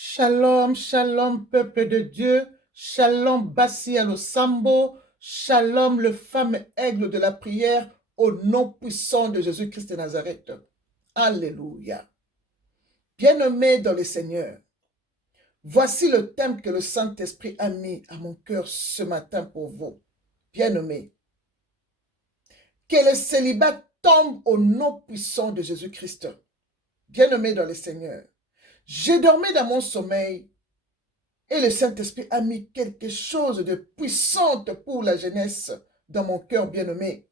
Shalom, shalom, peuple de Dieu. Shalom, Bassi Sambo. Shalom, le fameux aigle de la prière, au nom puissant de Jésus-Christ de Nazareth. Alléluia. Bien-aimés dans le Seigneur, voici le thème que le Saint-Esprit a mis à mon cœur ce matin pour vous. Bien-aimés, que le célibat tombe au nom puissant de Jésus-Christ. Bien-aimés dans le Seigneur, j'ai dormi dans mon sommeil. Et le Saint-Esprit a mis quelque chose de puissant pour la jeunesse dans mon cœur bien-aimé.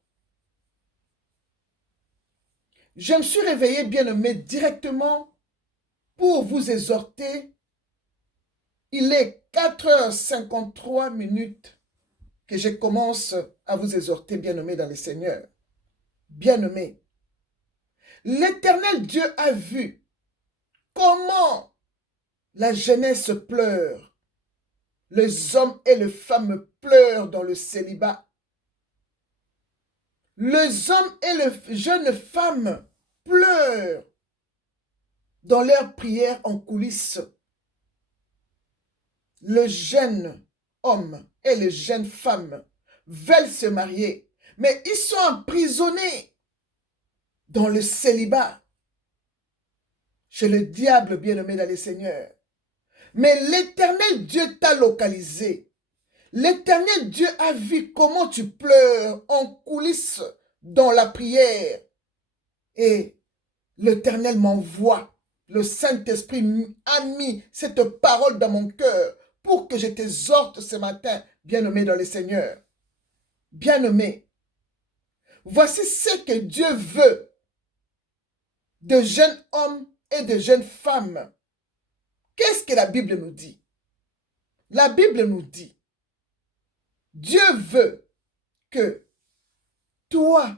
Je me suis réveillé bien-aimé directement pour vous exhorter. Il est 4h53 que je commence à vous exhorter bien-aimé dans le Seigneur. Bien-aimé, l'Éternel Dieu a vu comment la jeunesse pleure. Les hommes et les femmes pleurent dans le célibat. Les hommes et les jeunes femmes pleurent dans leurs prières en coulisses. Le jeune homme et les jeunes femmes veulent se marier, mais ils sont emprisonnés dans le célibat chez le diable bien-aimé dans le Seigneur. Mais l'Éternel Dieu t'a localisé. L'Éternel Dieu a vu comment tu pleures en coulisses dans la prière. Et l'Éternel m'envoie. Le Saint-Esprit a mis cette parole dans mon cœur pour que je t'exhorte ce matin, bien-aimé dans le Seigneur. Bien-aimé, voici ce que Dieu veut de jeunes hommes et de jeunes femmes. Qu'est-ce que la Bible nous dit? La Bible nous dit, Dieu veut que toi,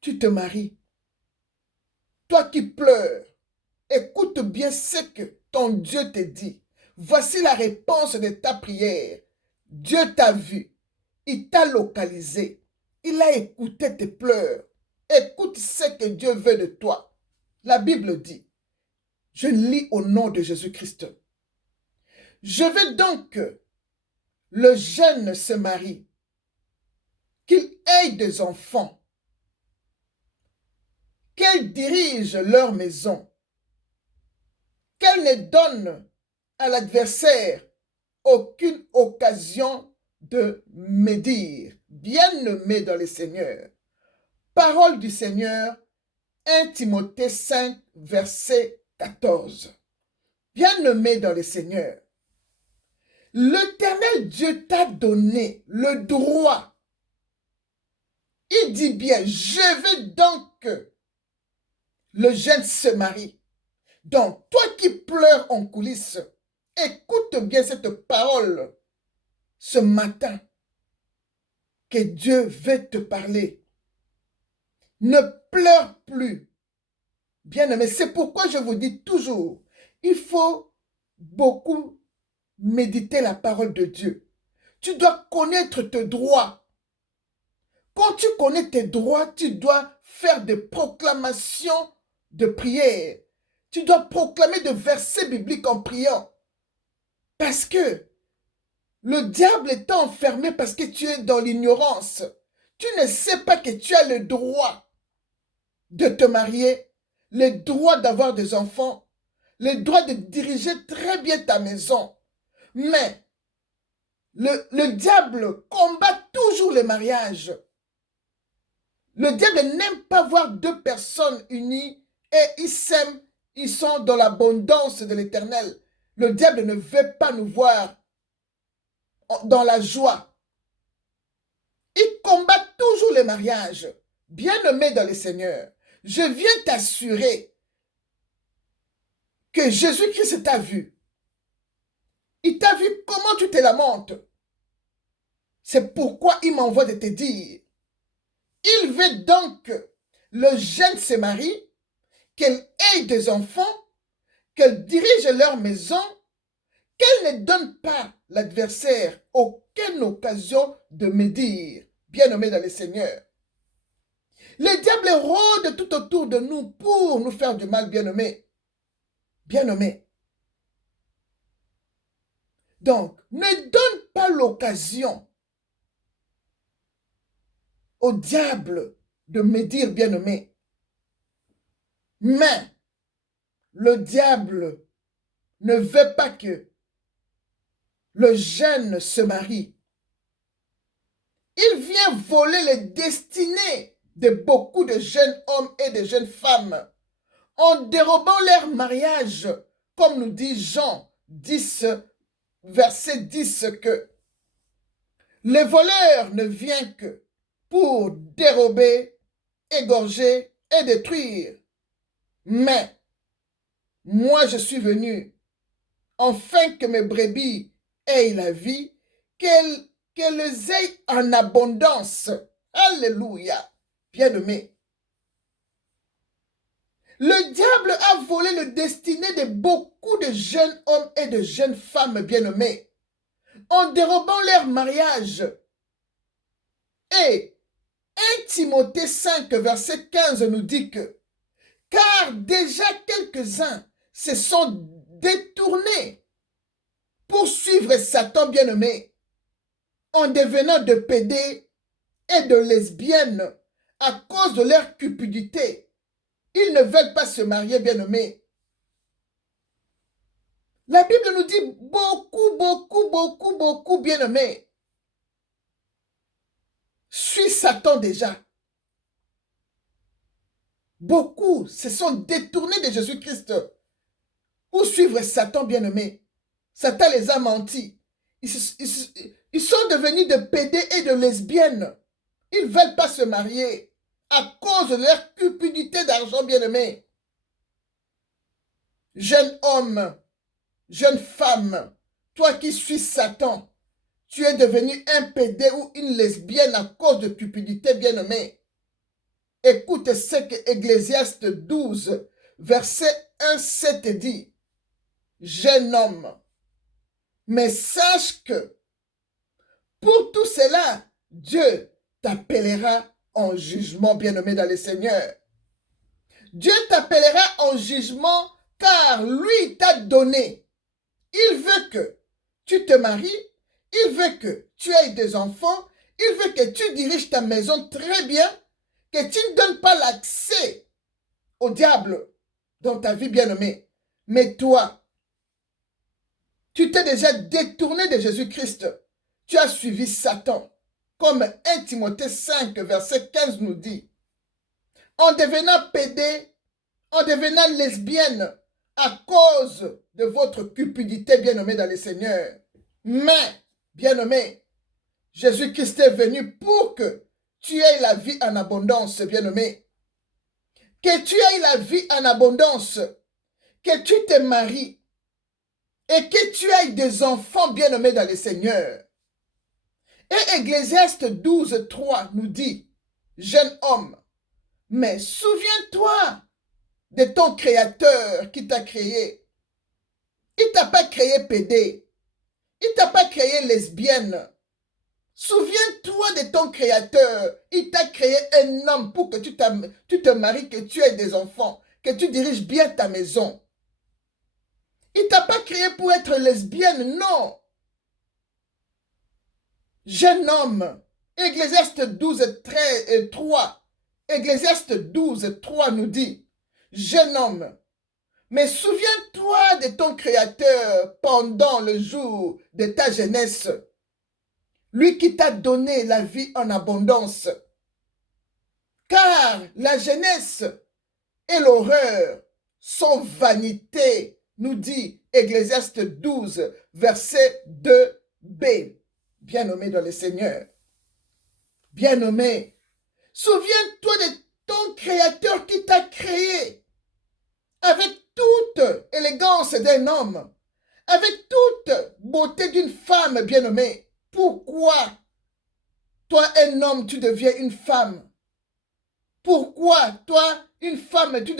tu te maries. Toi qui pleures, écoute bien ce que ton Dieu te dit. Voici la réponse de ta prière. Dieu t'a vu. Il t'a localisé. Il a écouté tes pleurs. Écoute ce que Dieu veut de toi. La Bible dit, je lis au nom de Jésus-Christ. Je veux donc que le jeune se marie, qu'il ait des enfants, qu'elle dirige leur maison, qu'elle ne donne à l'adversaire aucune occasion de médire. Bien-aimé dans le Seigneur. Parole du Seigneur, 1 Timothée 5, verset 14. Bien-aimé dans le Seigneur, l'Éternel Dieu t'a donné le droit. Il dit bien, je veux donc que le jeune se marie. Donc, toi qui pleures en coulisses, écoute bien cette parole ce matin que Dieu veut te parler. Ne pleure plus. Bien-aimé, c'est pourquoi je vous dis toujours, il faut beaucoup méditer la parole de Dieu. Tu dois connaître tes droits. Quand tu connais tes droits, tu dois faire des proclamations de prière. Tu dois proclamer des versets bibliques en priant. Parce que le diable est enfermé parce que tu es dans l'ignorance. Tu ne sais pas que tu as le droit de te marier, le droit d'avoir des enfants, le droit de diriger très bien ta maison. Mais le diable combat toujours le mariage. Le diable n'aime pas voir deux personnes unies et ils s'aiment, ils sont dans l'abondance de l'Éternel. Le diable ne veut pas nous voir dans la joie. Il combat toujours le mariage. Bien-aimé dans le Seigneur, je viens t'assurer que Jésus-Christ t'a vu. Il t'a vu comment tu te lamentes. C'est pourquoi il m'envoie de te dire. Il veut donc que le jeune se marie, qu'elle ait des enfants, qu'elle dirige leur maison, qu'elle ne donne pas l'adversaire aucune occasion de médire. Bien-aimé dans le Seigneur. Le diable rôde tout autour de nous pour nous faire du mal, bien-aimé. Bien-aimé. Donc, ne donne pas l'occasion au diable de médire, bien-aimé. Mais le diable ne veut pas que le jeune se marie. Il vient voler les destinées de beaucoup de jeunes hommes et de jeunes femmes en dérobant leur mariage, comme nous dit Jean 10, verset 10, que les voleurs ne viennent que pour dérober, égorger et détruire. Mais moi, je suis venu afin que mes brebis aient la vie, qu'elles aient en abondance. Alléluia, bien-aimé. Le diable a volé le destiné de beaucoup de jeunes hommes et de jeunes femmes bien-aimés en dérobant leur mariage. Et 1 Timothée 5, verset 15 nous dit que car déjà quelques-uns se sont détournés pour suivre Satan bien-aimé en devenant de pédés et de lesbiennes à cause de leur cupidité. Ils ne veulent pas se marier, bien-aimés. La Bible nous dit beaucoup, bien-aimés. Suis Satan déjà. Beaucoup se sont détournés de Jésus-Christ pour suivre Satan, bien-aimé. Satan les a menti. Ils sont devenus de pédés et de lesbiennes. Ils ne veulent pas se marier à cause de leur cupidité d'argent, bien-aimé. Jeune homme, jeune femme, toi qui suis Satan, tu es devenu un pédé ou une lesbienne à cause de cupidité, bien-aimé. Écoute ce que Ecclésiaste 12, verset 1-7 dit. Jeune homme, mais sache que pour tout cela, Dieu t'appellera en jugement, bien-aimé dans le Seigneur. Dieu t'appellera en jugement car lui t'a donné. Il veut que tu te maries, il veut que tu aies des enfants, il veut que tu diriges ta maison très bien, que tu ne donnes pas l'accès au diable dans ta vie bien-aimée. Mais toi, tu t'es déjà détourné de Jésus-Christ. Tu as suivi Satan, comme 1 Timothée 5, verset 15 nous dit. En devenant pédé, en devenant lesbienne, à cause de votre cupidité, bien-aimé dans le Seigneur. Mais, bien-aimé, Jésus-Christ est venu pour que tu aies la vie en abondance, bien-aimé. Que tu aies la vie en abondance, que tu te maries et que tu aies des enfants bien-aimés dans le Seigneur. Et Ecclésiaste 12, 3 nous dit, jeune homme, mais souviens-toi de ton Créateur qui t'a créé. Il ne t'a pas créé pédé. Il ne t'a pas créé lesbienne. Souviens-toi de ton Créateur. Il t'a créé un homme pour que tu te maries, que tu aies des enfants, que tu diriges bien ta maison. Il ne t'a pas créé pour être lesbienne, non. Jeune homme, Ecclésiaste 12, 3, Ecclésiaste 12, 3 nous dit, jeune homme, mais souviens-toi de ton Créateur pendant le jour de ta jeunesse, lui qui t'a donné la vie en abondance. Car la jeunesse et l'horreur sont vanité, nous dit Ecclésiaste 12, verset 2b. Bien-aimé dans le Seigneur. Bien-aimé, souviens-toi de ton Créateur qui t'a créé avec toute élégance d'un homme, avec toute beauté d'une femme bien-aimée. Pourquoi, toi, un homme, tu deviens une femme? Pourquoi, toi, une femme, tu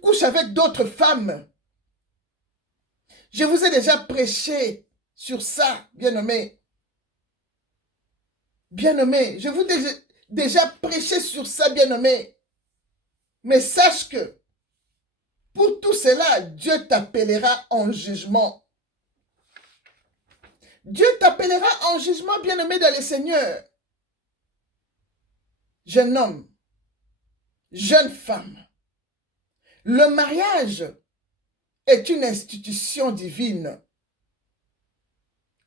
couches avec d'autres femmes? Je vous ai déjà prêché sur ça, bien-aimé. Bien-aimé, je vous ai déjà prêché sur ça, bien-aimé. Mais sache que Pour tout cela, Dieu t'appellera en jugement. Dieu t'appellera en jugement, bien-aimé dans le Seigneur. Jeune homme, jeune femme, le mariage est une institution divine.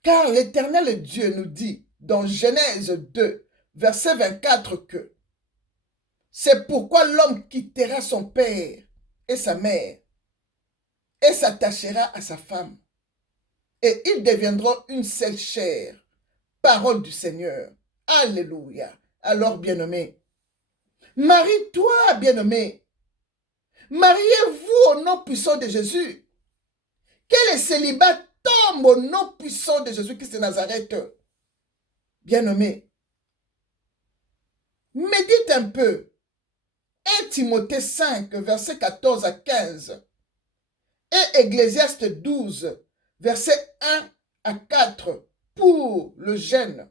Car l'Éternel Dieu nous dit dans Genèse 2, verset 24 que c'est pourquoi l'homme quittera son père et sa mère et s'attachera à sa femme. Et ils deviendront une seule chair. Parole du Seigneur. Alléluia. Alors, bien-aimé, marie-toi, bien-aimé. Mariez-vous au nom puissant de Jésus. Que le célibat tombe au nom puissant de Jésus-Christ de Nazareth. Bien-aimé, médite un peu. 1 Timothée 5, verset 14 à 15. Et Ecclésiaste 12, verset 1 à 4. Pour le jeune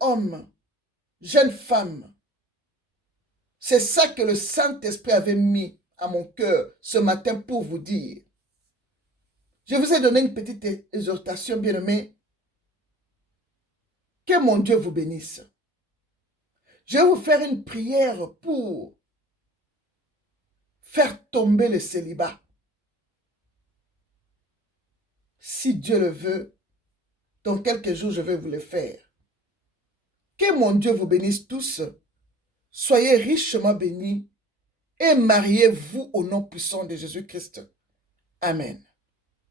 homme, jeune femme. C'est ça que le Saint-Esprit avait mis à mon cœur ce matin pour vous dire. Je vous ai donné une petite exhortation, bien-aimés. Que mon Dieu vous bénisse. Je vais vous faire une prière pour faire tomber le célibat. Si Dieu le veut, dans quelques jours, je vais vous le faire. Que mon Dieu vous bénisse tous. Soyez richement bénis et mariez-vous au nom puissant de Jésus-Christ. Amen.